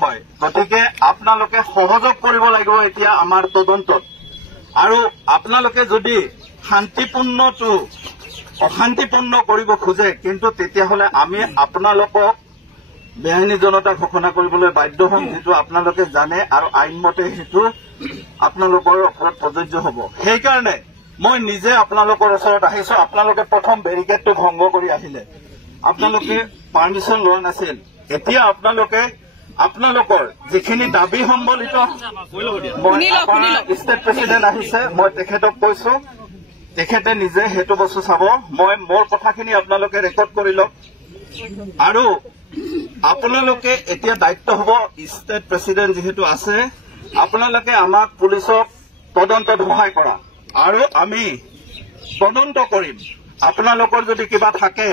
হয় গতিকে আপোনালোকে সহযোগ কৰিব লাগিব এতিয়া আমাৰ তদন্তত আৰু আপোনালোকে যদি শান্তিপূৰ্ণটো অশান্তিপূৰ্ণ কৰিব খোজে কিন্তু তেতিয়াহ'লে আমি আপোনালোকক বেআইনী জনতা ঘোষণা কৰিবলৈ বাধ্য হ'ম যিটো আপোনালোকে জানে আৰু আইনমতে সেইটো আপোনালোকৰ ওপৰত প্ৰযোজ্য হ'ব সেইকাৰণে মই নিজে আপোনালোকৰ ওচৰত আহিছো আপোনালোকে প্ৰথম বেৰিকেডটো ভংগ কৰি আহিলে আপোনালোকে পাৰ্মিশ্যন লোৱা নাছিল এতিয়া আপোনালোকৰ যিখিনি দাবী সম্বলিত ষ্টেট প্ৰেচিডেণ্ট আহিছে মই তেখেতক কৈছো তেখেতে নিজে সেইটো বস্তু চাব মই মোৰ কথাখিনি আপোনালোকে ৰেকৰ্ড কৰি লওক আৰু আপোনালোকে এতিয়া দায়িত্ব হ'ব ষ্টেট প্ৰেচিডেণ্ট যিহেতু আছে আপোনালোকে আমাক পুলিচক তদন্তত সহায় কৰা আৰু আমি তদন্ত কৰিম আপোনালোকৰ যদি কিবা থাকে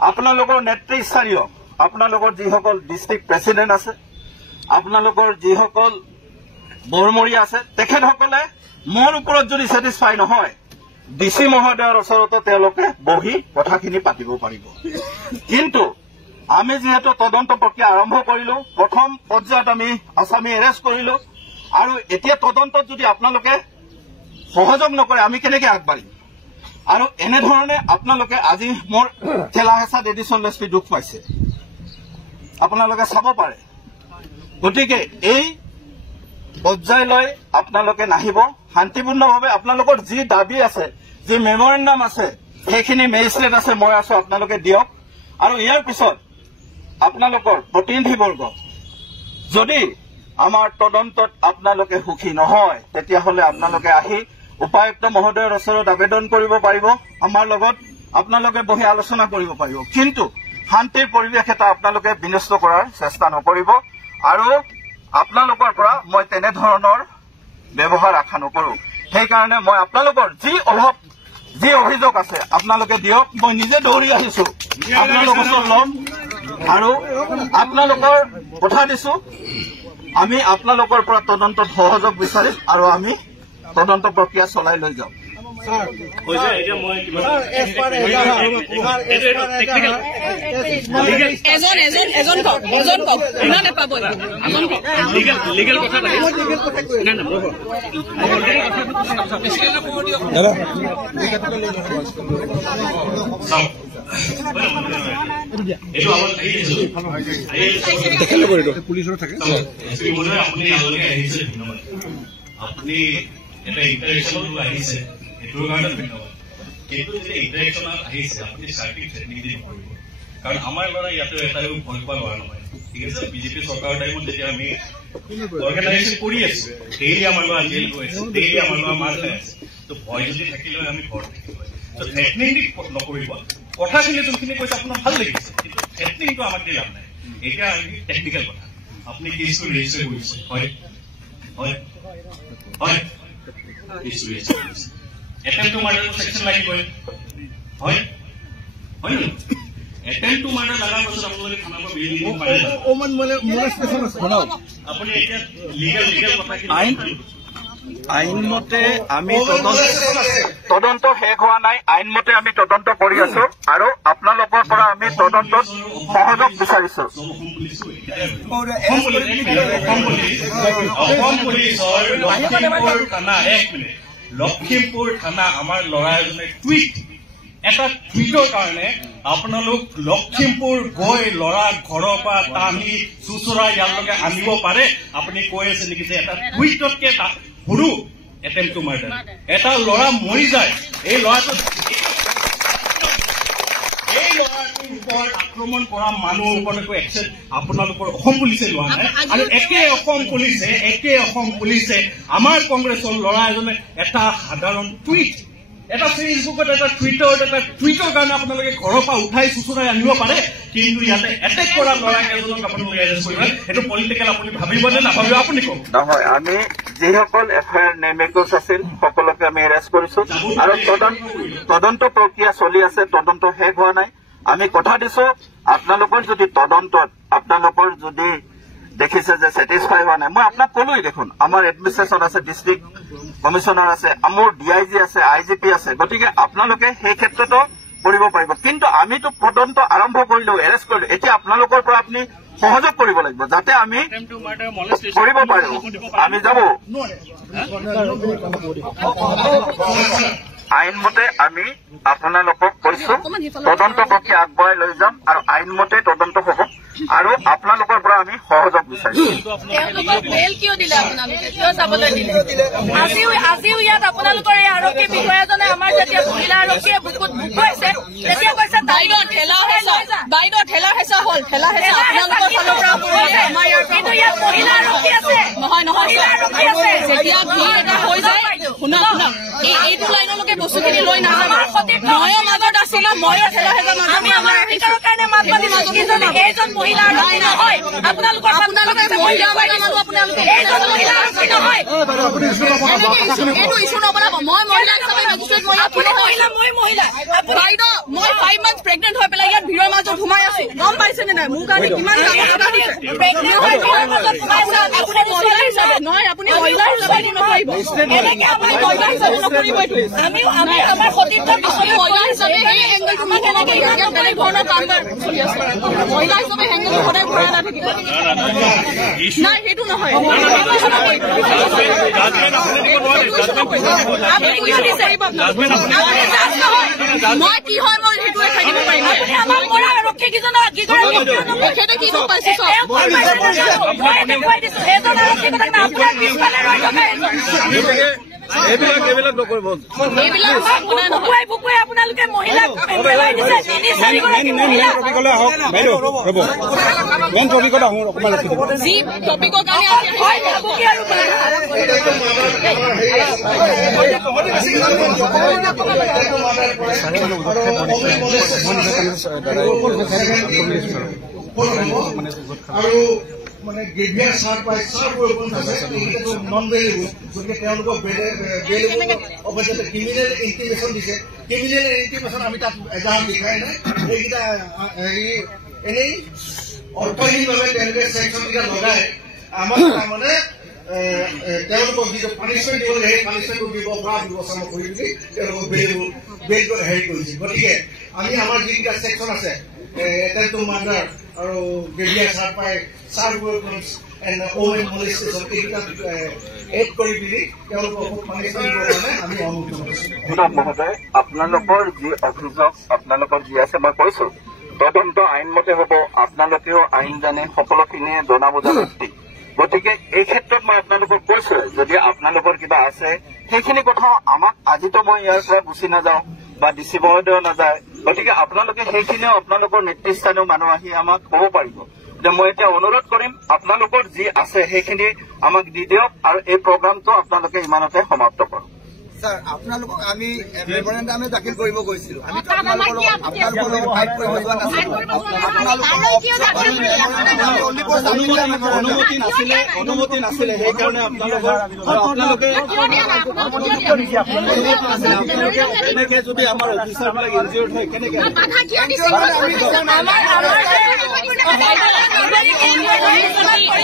আপোনালোকৰ নেতৃস্থানীয় আপোনালোকৰ যিসকল ডিষ্ট্ৰিক্ট প্ৰেচিডেণ্ট আছে আপোনালোকৰ যিসকল বৰমৰীয়া আছে তেখেতসকলে মোৰ ওপৰত যদি ছেটিছফাই নহয় ডিচি মহোদয়ৰ ওচৰতো তেওঁলোকে বহি কথাখিনি পাতিব পাৰিব কিন্তু আমি যিহেতু তদন্ত প্ৰক্ৰিয়া আৰম্ভ কৰিলো প্ৰথম পৰ্যায়ত আমি আসামী এৰেষ্ট কৰিলো আৰু এতিয়া তদন্তত যদি আপোনালোকে সহযোগ নকৰে আমি কেনেকৈ আগবাঢ়িম আৰু এনেধৰণে আপোনালোকে আজি মোৰ ঠেলা হেঁচাত এডিশ্যন লেছপি দুখ পাইছে আপোনালোকে চাব পাৰে গতিকে এই পৰ্যায়লৈ আপোনালোকে নাহিব শান্তিপূৰ্ণভাৱে আপোনালোকৰ যি দাবী আছে যি মেমৰেণ্ডাম আছে সেইখিনি মেজিষ্ট্ৰেট আছে মই আছো আপোনালোকে দিয়ক আৰু ইয়াৰ পিছত আপোনালোকৰ প্ৰতিনিধিবৰ্গ যদি আমাৰ তদন্তত আপোনালোকে সুখী নহয় তেতিয়াহ'লে আপোনালোকে আহি উপায়ুক্ত মহোদয়ৰ ওচৰত আবেদন কৰিব পাৰিব আমাৰ লগত আপোনালোকে বহি আলোচনা কৰিব পাৰিব কিন্তু শান্তিৰ পৰিৱেশ এটা আপোনালোকে বিনষ্ট কৰাৰ চেষ্টা নকৰিব আৰু আপোনালোকৰ পৰা মই তেনেধৰণৰ ব্যৱহাৰ আশা নকৰোঁ সেইকাৰণে মই আপোনালোকৰ যি অভিযোগ আছে আপোনালোকে দিয়ক মই নিজে দৌৰি আহিছো আপোনালোকৰ ওচৰত ল'ম আৰু আপোনালোকৰ কথা দিছো আমি আপোনালোকৰ পৰা তদন্তত সহযোগ বিচাৰিম আৰু আমি তদন্ত প্ৰক্ৰিয়া চলাই লৈ যাম পুলিচৰ থাকে আপুনি এটা ইণ্টাৰেকশ্যন আহিছে সেইটোৰ কাৰণে ধন্যবাদ কিন্তু যেতিয়া ইণ্টাৰেকশ্যনত আহিছে আপুনি চাৰ্টিফিকেট ট্ৰেইনিং দি নকৰিব কাৰণ আমাৰ ল'ৰা ইয়াতে এটাই ভয় খোৱা ল'ৰা নহয় ঠিক আছে বিজেপি চৰকাৰৰ টাইমত যেতিয়া আমি অৰ্গেনাইজেশ্যন কৰি আছো ডেইলি আমাৰ ল'ৰা জেল গৈ আছে ডেইলি আমাৰ ল'ৰা মাৰ খাই আছে তো ভয় যদি থাকিলে আমি ঘৰত থাকিব থ্ৰেটনিং নকৰিব কথাখিনি যোনখিনি কৈছে আপোনাৰ ভাল লাগিছে কিন্তু থ্ৰেটনিংটো আমাক দি লাভ নাই এতিয়া আমি টেকনিকেল কথা আপুনি কেছটো ৰেজিষ্টাৰ কৰিছে হয় হয় হয় attempt to murder section লাগিবই হয় হয় না attempt to murder লাগাৰ পাছত আপোনালোকে থানাৰ পৰা বেইল দিব পাৰিব ওমান মোলেষ্টেশ্যন শুনাও আপুনি এতিয়া লিগেল কথা কি আইনমতে আমি তদন্ত শেষ হোৱা নাই আইনমতে আমি তদন্ত কৰি আছো আৰু আপোনালোকৰ পৰা আমি তদন্তত সহযোগ বিচাৰিছো লখিমপুৰ থানা আমাৰ ল'ৰা এজনে এটা টুইটৰ কাৰণে আপোনালোক লখিমপুৰ গৈ ল'ৰা ঘৰৰ পৰা টানি চুচুৰা ইয়ালৈকে আনিব পাৰে আপুনি কৈ আছে নেকি যে এটা টুইটতকে সৰু এটেম্প টু মাৰ্ডাৰ এটা ল'ৰা মৰি যায় এই ল'ৰাটোৰ ওপৰত আক্ৰমণ কৰা মানুহৰ ওপৰত একো একচন আপোনালোকৰ অসম পুলিচে লোৱা নাই আৰু একে অসম পুলিচে আমাৰ কংগ্ৰেছৰ ল'ৰা এজনে এটা সাধাৰণ টুইট এটা ফেচবুকত এটা টুইটৰ কাৰণে আপোনালোকে ঘৰৰ পৰা উঠাই চুচুৰাই আনিব পাৰে কিন্তু ইয়াতে এটেক কৰা ল'ৰা এজনক আপোনালোকে এৰেষ্ট কৰিব সেইটো পলিটিকেল আপুনি ভাবিবনে নাভাবিব আপুনি কওক নহয় আমি যিসকল এফআইআৰ নেমেকচ আছিল সকলোকে আমি এৰেষ্ট কৰিছো আৰু তদন্ত প্ৰক্ৰিয়া চলি আছে তদন্ত শেষ হোৱা নাই আমি কথা দিছো আপোনালোকৰ যদি তদন্তত আপোনালোকৰ যদি দেখিছে যে ছেটিছফাই হোৱা নাই মই আপোনাক কলোই দেখোন আমাৰ এডমিনিষ্ট্ৰেশ্যন আছে ডিষ্ট্ৰিক্ট কমিশনাৰ আছে মোৰ ডিআইজি আছে আইজিপি আছে গতিকে আপোনালোকে সেই ক্ষেত্ৰতো কৰিব পাৰিব কিন্তু আমিতো তদন্ত আৰম্ভ কৰিলো এৰেষ্ট কৰিলো এতিয়া আপোনালোকৰ পৰা আপুনি সহযোগ কৰিব লাগিব যাতে আমি কৰিব পাৰো আমি যাব আইনমতে আমি আপোনালোকক কৈছো তদন্ত পক্ষে আগবঢ়াই লৈ যাম আৰু আইনমতে তদন্ত হ'ব আৰু আপোনালোকৰ পৰা আমি সহযোগ বিচাৰিছো আজিও ইয়াত আপোনালোকৰ এই আৰক্ষী বিষয়াজনে আমাৰ যেতিয়া মহিলা আৰক্ষীয়ে বুকুত ভুকুৱাইছে তেতিয়া কৈছে বাইদেউ ঠেলা হেঁচা হ'ল ঠেলা হেঁচা আপোনালোকৰ ফালৰ পৰা আমাৰ কিন্তু ইয়াত মহিলা আৰক্ষী আছে নহয় যেতিয়া ভিৰ এটা হৈ যায় শুনা এইটো লাইনলৈকে বস্তুখিনি লৈ নাযাবা ময়ো মাজত আছিলো ময়ো ঠেলা হেঁচা আমি আমাৰ অধিকাৰৰ কাৰণে মাত মাতিছো এইজন মহিলা আৰক্ষী নহয় আপোনালোকে এইজন মহিলা আৰক্ষী নহয় এইটো ইছ্যু নবনাব মই মহিলা হিচাপে মেজিষ্ট্ৰেট মই মহিলা বাইদেউ মই 5 মান্থ প্ৰেগনেণ্ট হৈ পেলাই ইয়াত ভিৰৰ মাজত সোমাই আছো গম পাইছেনে নাই মোৰ কাৰণে কিমান প্ৰেগনেণ্ট হৈ ভিৰৰ মাজত সোমাইছে আপুনি মহিলা হিচাপে নহয় আপুনি মহিলা হিচাপে নকৰিব এনেকে আপুনি মহিলা হিচাপে নকৰিব আমি আমাৰ সতীৰ্থ বিষয়ে মহিলা হিচাপে এই এংগলটো মানে এনেকে ইয়াত বেলেগ ধৰণৰ কাম চলি আছে মহিলা হিচাপে এংগলটো সদায় ঘূৰাই নাথাকিব নাই সেইটো নহয় মই কি হয় মই সেইটোৱে থাকিব পাৰিম আমাৰ পৰা আৰক্ষী কেইজনক কি কৰে তেখেতে কি গম পাইছে এইবিলাক নকৰিব আপোনালোকে মহিলাক পেলাই দিছে যি টপিকৰ আৰু মানে গ্ৰেভিয়াৰ চাৰ পাই চাৰবোৰ নন ভেৰিয়েবল গতিকে তেওঁলোকক অৱশ্যে ক্ৰিমিনেল ইণ্টিমেশ্যন দিছে ক্ৰিমিনেল ইণ্টিমেশ্যন আমি তাত এজাহাত লিখাই নাই এইকেইটা এনেই অৰ্থহীনভাৱে তেওঁলোকে চেংচনকেইটা লগাই আমাক তাৰমানে তেওঁলোকক যিটো পানিছমেণ্ট দিব লাগে সেই পানিছমেণ্টটো দিব পৰা ব্যৱস্থা কৰি বুলি তেওঁলোকক বেল হেৰি কৰিছিল গতিকে আমি আমাৰ যিকেইটা ছেকশ্যন আছে এটেম্প টু মাৰ্ডাৰ আৰু গ্ৰেভিয়াৰ চাৰ পাই চাৰবোৰ অ'এন মলেষ্টেশ্যন এইকেইটা এড কৰি পিনি তেওঁলোকক পানিছমেণ্ট দিবৰ কাৰণে আমি অনুমোদন কৰিছোঁ মহোদয় আপোনালোকৰ যি অভিযোগ আপোনালোকৰ যি আছে মই কৈছো তদন্ত আইনমতে হ'ব আপোনালোকেও আইন জানে সকলোখিনিয়ে জনা বুজা ব্যক্তি গতিকে এই ক্ষেত্ৰত মই আপোনালোকক কৈছো যদি আপোনালোকৰ কিবা আছে সেইখিনি কথাও আমাক আজিতো মই ইয়াৰ পৰা গুচি নাযাওঁ বা ডিচি মহোদয় নাযায় গতিকে আপোনালোকে সেইখিনিও আপোনালোকৰ নেতৃস্থানীয় মানুহ আহি আমাক ক'ব পাৰিব যে মই এতিয়া অনুৰোধ কৰিম আপোনালোকৰ যি আছে সেইখিনি আমাক দি দিয়ক আৰু এই প্ৰগ্ৰামটো আপোনালোকে ইমানতে সমাপ্ত কৰক স্যাৰ আপোনালোকক আমি মেমোৰেণ্ডামে দাখিল কৰিব গৈছিলো আমি আপোনালোকৰ ফাইট কৰিব যোৱা নাছিলো অনুমতি নাছিলে সেইকাৰণে আপোনালোকে এনেকে যদি আমাৰ অফিচাৰবিলাক ইনজিয়ৰ্ড হয় কেনেকে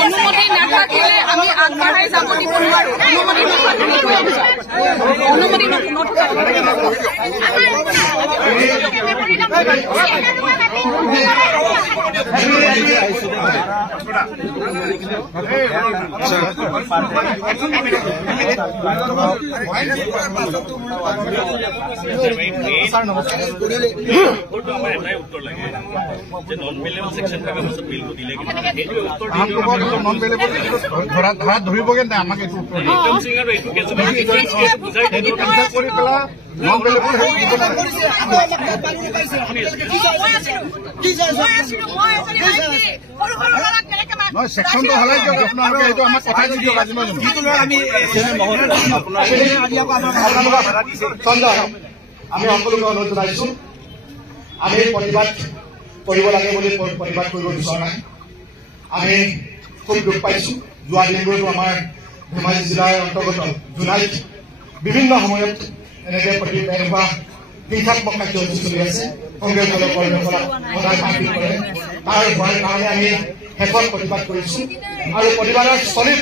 অনুমতি নাথাকিলে আমি আগবঢ়াই যাব নোৱাৰো অনুমতি উত্তৰ লাগে যে নন বেলেবল সেকশন থকা পাছত বিলটো দিলে ধাৰা ধৰিবগে নাই আমাক এইটো উত্তৰ কৰি পেলাই নন বেলেবল সেকশনটো হলাই দিয়ক আপোনালোকে এইটো আমাক পঠাই দিয়ক আজি মই আমি সকলোকে অনুৰোধ জনাইছো আমি প্ৰতিবাদ কৰিব লাগে বুলি প্ৰতিবাদ কৰিব বিচৰা নাই আমি খুব দুখ পাইছো যোৱা দিনবোৰতো আমাৰ ধেমাজি জিলাৰ অন্তৰ্গত জোনাইত বিভিন্ন সময়ত এনেকে এনেকুৱা হিংসাত্মক কাৰ্যসূচী চলি আছে কংগ্ৰেছ দলৰ কৰ্মীসকলক সদায় মাৰপিট কৰে তাৰ হোৱাৰ কাৰণে আমি শেষত প্ৰতিবাদ কৰিছো আৰু প্ৰতিবাদৰ স্থলীত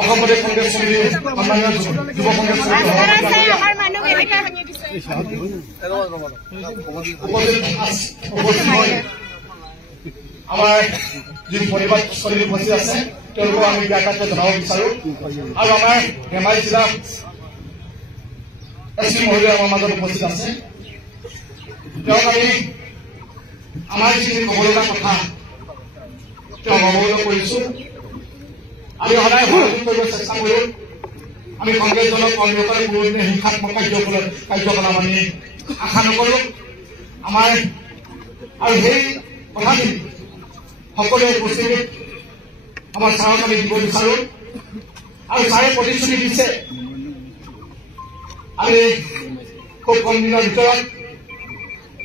অসম প্ৰদেশ কংগ্ৰেছ সমিতিৰ সন্মানীয় যুৱ কংগ্ৰেছ সমিতিৰ আমাৰ যি পৰিবাৰস্থলী উপস্থিত আছে তেওঁলোকক আমি ব্যাখ্যাটো জনাব বিচাৰো আৰু আমাৰ ধেমাজি জিলা এছপি মহোদয় আমাৰ মাজত উপস্থিত আছে তেওঁক আমি আমাৰ যিখিনি ক'বলগা কথা তেওঁক অৱগত কৰিছোঁ আমি সদায় সহযোগ কৰিব চেষ্টা কৰোঁ আমি কংগ্ৰেছ দলৰ কৰ্মীসকলে পুৰণি হিংসাত্মক কাৰ্যকলাপ আমি আশা নকৰোঁ আমাৰ আৰু সেই কথাখিনি সকলোৱে উপস্থিতিত আমাৰ ছাৰক আমি দিব বিচাৰো আৰু ছাৰে প্ৰতিশ্ৰুতি দিছে আমি খুব কম দিনৰ ভিতৰত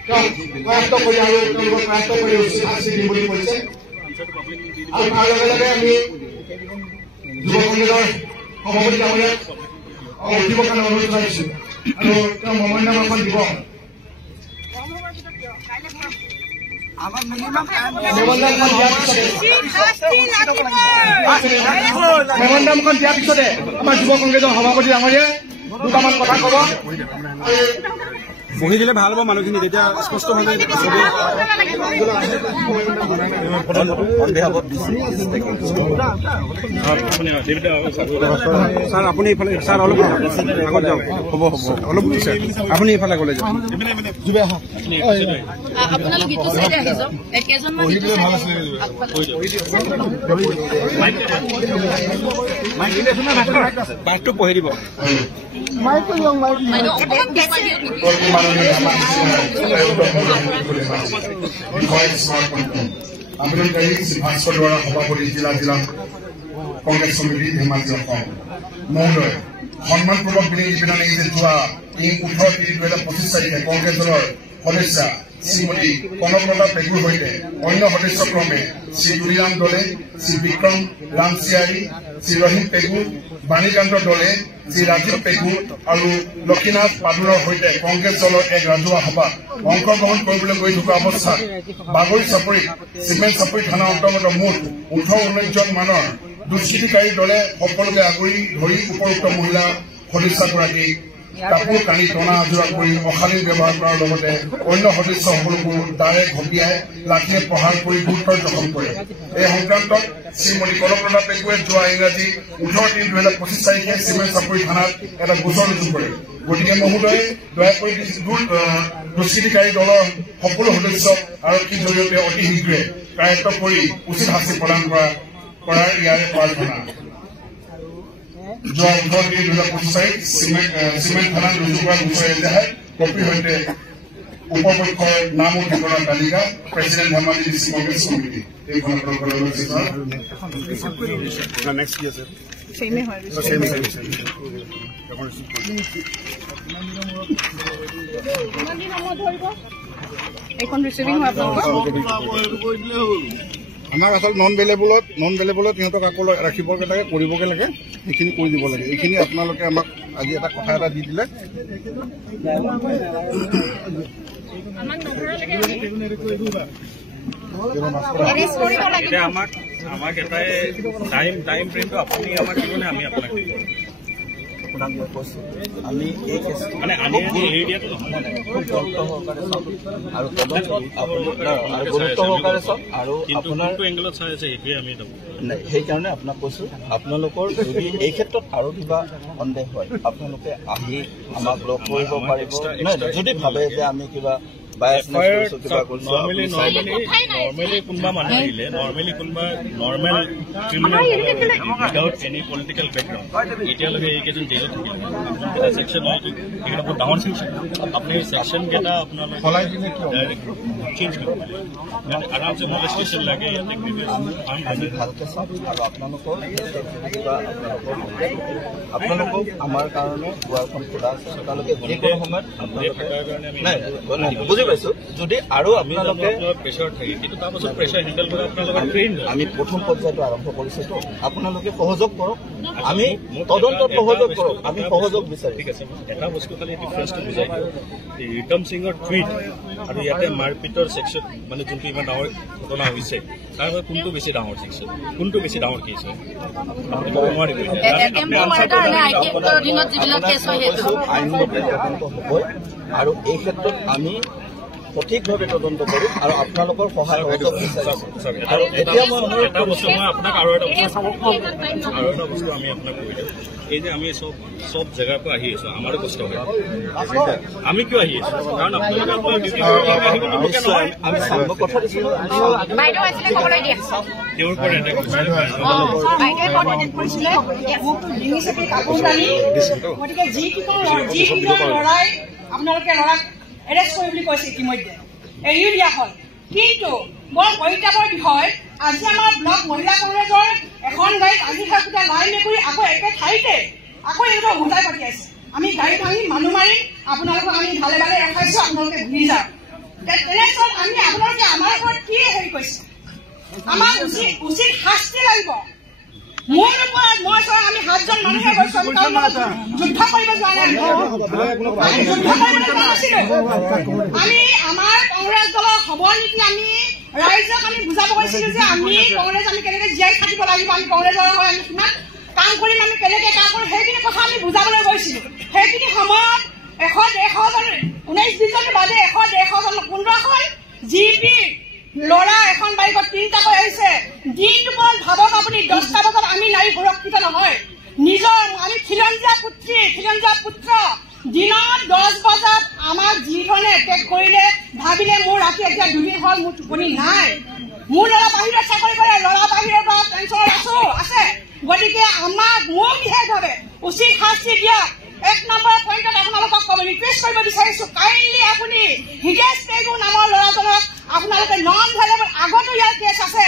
তেওঁক প্ৰয়াস কৰি আৰু তেওঁলোকক প্ৰয়াস কৰি উচিত শাস্তি দিম বুলি কৈছে আৰু তাৰ লগে লগে আমি যুৱ কংগ্ৰেছৰ সভাপতি ডাঙৰীয়াক উঠিবৰ কাৰণে অনুৰোধ জনাইছোঁ আৰু তেওঁ মমনাম এখন দিব মেমণ্ডামখন দিয়াৰ পিছতে আমাৰ যুৱ কংগ্ৰেছৰ সভাপতি ডাঙৰীয়াই দুটামান কথা ক'ব বহি দিলে ভাল হ'ব মানুহখিনি তেতিয়া স্পষ্টভাৱে ছাৰ আপুনি এইফালে ছাৰ অলপ আগত যাওক হ'ব হ'ব অলপ আপুনি এইফালে গ'লে যাওক আপোনালোক ইটো চাইডে আহি যাওক কেইজনমান বাইকটো পঢ়ি দিব ভাস্কৰ দ্বাৰা সভাপতি জিলা কংগ্ৰেছ সমিতি ধেমাজি অসম মহোদয় সন্মানপূৰ্বক বিনয় নিবেদন এই যোৱা 18/3/2025 তাৰিখে কংগ্ৰেছ দলৰ সদস্যা শ্ৰীমতী কনকলতা পেগুৰ সৈতে অন্য সদস্যক্ৰমে শ্ৰী তুলিৰাম দলে শ্ৰী বিক্ৰম ৰামচিয়াৰী শ্ৰী ৰহিম পেগু বাণীকান্ত দলে শ্ৰী ৰাজীৱ পেগু আৰু লক্ষীনাথ পাদুৰৰ সৈতে কংগ্ৰেছ দলৰ এক ৰাজহুৱা সভাত অংশগ্ৰহণ কৰিবলৈ গৈ থকা অৱস্থাত বাগৰি চাপৰিত চিমেণ্ট চাপৰি থানা অন্তৰ্গত মুঠ 18-19 জন মানৰ দুষ্কৃতিকাৰী দলে সকলোকে আগুৰি ধৰি উপৰোক্ত মহিলা সদস্যগৰাকীক কাপোৰ কানি টনা আজোৰা কৰি অশালীন ব্যৱহাৰ কৰাৰ লগতে অন্য সদস্যসকলকো দাৰে ঘপিয়াই লাঠিৰে প্ৰহাৰ কৰি গুৰুতৰ জখম কৰে এই সংক্ৰান্তত শ্ৰীমতী কনকলতা পেগুৱে যোৱা ইংৰাজী 18/3/2025 তাৰিখে চিমেণ্ট চাপৰি থানাত এটা গোচৰ ৰুজু কৰে গতিকে মহোদয়ে দয়া কৰি দুষ্কৃতিকাৰী দলৰ সকলো সদস্যক আৰক্ষীৰ জৰিয়তে অতি শীঘ্ৰে কাৰ্যত কৰি উচিত শাস্তি প্ৰদান কৰাৰ ইয়াৰে প্ৰাৰ্থনা যোৱা 18/3/2025 তাৰিখ চিমেণ্ট থানাত ৰুজু কৰা গোচৰ এজাহাৰ কপিৰ সৈতে উপপক্ষৰ নাম ও ঠিকনাৰ তালিকা president Dhemaji district Congress committee এইখন নেক্সট কি আছে এইখন ৰিচিভিং হয় আমাৰ আচলতে নন বেলেবলত সিহঁতক আকৌ ৰাখিবগে লাগে কৰিবগে লাগে সেইখিনি কৰি দিব লাগে এইখিনি আপোনালোকে আমাক আজি এটা কথা এটা দি দিলে আমাক এটাই টাইম ফ্ৰেমটো আপুনি আমাক দিবনে আমি আপোনাক দিব আমি এই মানে আমি এৰি দিয়াটো খুব গুৰুত্ব সহকাৰে চাম আৰু গুৰুত্ব সহকাৰে চাম আৰু আপোনাৰ এংগলত চাই আছে সেইটোৱে আমি সেইকাৰণে আপোনাক কৈছোঁ আপোনালোকৰ যদি এই ক্ষেত্ৰত আৰু কিবা সন্দেহ হয় আপোনালোকে আহি আমাক লগ কৰিব পাৰিব যদি ভাবে যে আমি কিবা নৰ্মেলি কোনোবা মানুহ আহিলে কোনোবা normal criminal without any political background এতিয়ালৈকে এইকেইজন জেলত থাকে এটা ছেকশ্যন এইকেইটা বহুত ডাঙৰ ছেকশ্যন আপুনি ছেকশ্যনকেইটা আপোনালোকে চেঞ্জ কৰিব পাৰে আৰামছে মলেষ্টেশ্যন লাগে আমি ভালকৈ চাম আৰু আপোনালোকক আমাৰ কাৰণে দুৱাৰখন খোলা আছে তেওঁলোকে যিকোনো সময়ত বুজি পাইছো যদি আৰু আপোনালোকে প্ৰেছাৰ থাকে কিন্তু তাৰপাছত প্ৰেছাৰ হেণ্ডেল কৰা আপোনালোকৰ ট্ৰেইন আমি প্ৰথম পৰ্যায়টো আৰম্ভ কৰিছোতো আপোনালোকে সহযোগ কৰক আমি তদন্তত সহযোগ কৰক আমি সহযোগ বিচাৰিম ঠিক আছে এটা বস্তু খালি ডিফাৰেঞ্চটো বুজাই দিওঁ ৰিতম সিঙৰ টুইট আৰু ইয়াতে মাৰপিট ইণ্টাৰ ছেকশ্যন মানে যোনটো ইমান ডাঙৰ ঘটনা হৈছে তাৰ বাবে কোনটো বেছি ডাঙৰ ছেকশ্যন, কোনটো বেছি ডাঙৰ কেছ হয় আইনমতে তদন্ত হ'বই আৰু এই ক্ষেত্ৰত আমি সঠিকভাৱে তদন্ত কৰিম আৰু আপোনালোকৰ সহায় সহযোগ বিচাৰিছোঁ। আৰু এতিয়া এটা বস্তু মই আপোনাক আৰু এটা বস্তু আমি আপোনাক কৈ দিওঁ, এই যে আমি চব জেগাৰ পৰা আহি আছো, আমাৰো কষ্ট হয়। আমি কিয় আহি আছো? কাৰণ নিশ্চয় আমি চামক কথা দিছিলোঁ, তেওঁৰ পৰা এটেক কৰিছিলে। গতিকে যিকেইজন লৰাই আপোনালোকে ল'ৰাক এৰেষ্ট কৰি বুলি কৈছে ইতিমধ্যে এৰিও দিয়া হ'ল। কিন্তু বৰ পৰিতাপৰ বিষয়, আজি আমাৰ ব্লক মহিলা কংগ্ৰেছৰ এখন গাড়ীত আজি থাকোঁতে লাইন মেকুৰি আকৌ একে ঠাইতে আকৌ এনেকুৱা হোটাই পঠিয়াইছে। আমি গাড়ী ভাঙি মানুহ মাৰি আপোনালোকক আমি ভালে ভালে ৰখাইছো, আপোনালোকে ঘূৰি যাওক। তেনেস্থলত আমি আপোনালোকে আমাৰ ওপৰত কি হেৰি কৰিছে? আমাৰ উচিত শাস্তি লাগিব। মোৰ ওপৰত মই চোৱা আমি 7জন মানুহে গৈছো, আমি তাৰ লগত যুদ্ধ কৰিব যোৱা নাই, আমি যুদ্ধ কৰিবলৈ যোৱা নাছিলো। আমি আমাৰ কংগ্ৰেছ দলৰ খবৰ নীতি আমি ৰাইজক আমি বুজাব গৈছিলো যে আমি কংগ্ৰেছ আমি কেনেকে জীয়াই থাকিব লাগিব, আমি কংগ্ৰেছৰ হয় আমি কিমান কাম কৰিম, আমি কেনেকে কাম কৰিম, সেইখিনি কথা আমি বুজাবলৈ গৈছিলো। সেইখিনি সময়ত 100-150জন 19-20জনে বাজে 100-150জন 15খন জিপি ল'ৰা এখন বাইকত 3টাকৈ আহিছে। দিনটো বল ভাবক আপুনি, 10টা বজাত আমি নাৰী সুৰক্ষিত নহয়। নিজৰ আমি খিলঞ্জীয়া পুত্ৰ দিনত 10 বজাত আমাক যিধৰণে এটেক কৰিলে ভাবিলে মোৰ ৰাতি এতিয়া 2 দিন হ'ল মোৰ টোপনি নাই। মোৰ ল'ৰা বাহিৰত চাকৰি কৰে, ল'ৰা বাহিৰৰ পৰা পেঞ্চনত আছে। গতিকে আমাক মোৰ বিশেষভাৱে উচিত শাস্তি দিয়ক। 1 নম্বৰ পইণ্টত আপোনালোকক ৰিকুৱেষ্ট কৰিব বিচাৰিছো, কাইণ্ডলি আপুনি হিতেশ পেগু নামৰ ল'ৰাজনক আপোনালোকে নন ভেলেবল, আগতো ইয়াৰ কেছ আছে,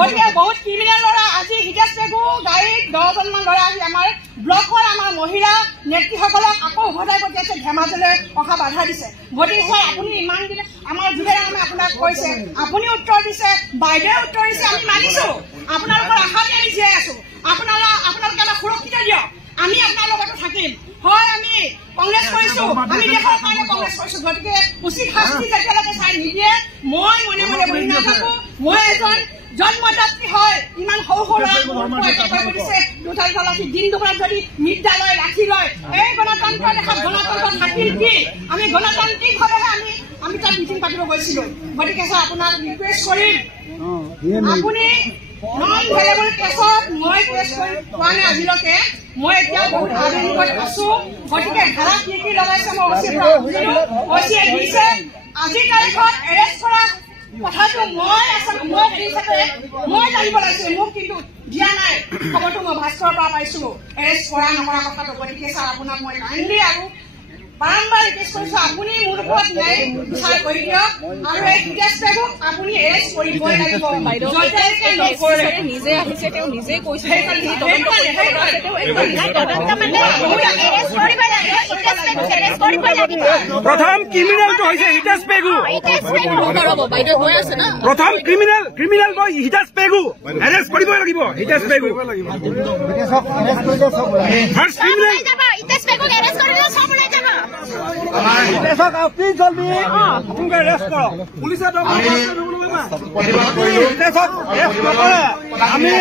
গতিকে বহুত ক্ৰিমিনেল ল'ৰা। আজি হিতেশ পেগু গাড়ীত 10জনমান ল'ৰা আহি আমাৰ ব্লকৰ আমাৰ মহিলা নেত্ৰীসকলক আকৌ উভতাই পঠিয়াইছে, ধেমাজিলৈ অহা বাধা দিছে। গতিকে আপুনি ইমান দিনে আমাৰ যোগেৰে আমি আপোনাক কৈছে, আপুনি উত্তৰ দিছে, বাইদেৱে উত্তৰ দিছে, আমি মানিছো। আপোনালোকৰ আশাতে আমি জীয়াই আছো। আপোনালোকে আমাক সুৰক্ষিত দিয়ক, আমি আপোনাৰ লগতো থাকিম। হয় আমি কংগ্ৰেছ কৰিছো, আমি দেশৰ কাৰণে কংগ্ৰেছ কৰিছো। গতিকে উচিত শাস্তি যেতিয়ালৈকে চাই নিদিয়ে মই মনে মনে বহি নাথাকো। মই এজন জন্মদাত্ৰী হয়, ইমান সৰু দিছে দিন দুপৰত যদি বিদ্যালয় ৰাখি লয়, এই গণতন্ত্ৰ দেশত গণতন্ত্ৰ থাকিল কি? আমি গণতান্ত্ৰিকভাৱেহে আমি তাত মিটিং পাতিব গৈছিলো। গতিকে ছাৰ আপোনাক ৰিকুৱেষ্ট কৰিম, আপুনি নন ভেলেবল কেছত মই কেছ কৰি পোৱা নাই আজিলৈকে। মই এতিয়া বহুত আবেদনত আছো। গতিকে ধাৰা কি লগাইছে মই অচিৰ পৰা বুজিলো, অচিয়ে দিছে। আজিৰ তাৰিখত এৰেষ্ট কৰা কথাটো মই জানিব লাগিছিল, মোক কিন্তু দিয়া নাই। খবৰটো মই ভাস্কৰৰ পৰা পাইছো এৰেষ্ট কৰা নকৰা কথাটো। গতিকে ছাৰ আপোনাক মই কাইণ্ডলি আৰু বাৰম্বাৰ ৰিকুৱেষ্ট কৰিছো, আপুনি মোৰ ওপৰত ন্যায় বিচাৰ কৰি দিয়ক আৰু এই হিতেশ পেগুক আপুনি এৰেষ্ট কৰিবই লাগিব। নিজে আহিছে, তেওঁ নিজে কৈছে প্ৰথম ক্ৰিমিনেলটো হৈছে হিতেশ পেগু, প্ৰথম ক্ৰিমিনেল হিতেশ পেগু এৰেষ্ট কৰিবই লাগিব। Hitesh Pegu first criminal. Please জলদি আপোনালোকে এৰেষ্ট কৰক। পুলিচে আমি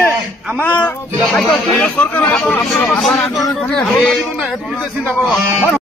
আমাৰ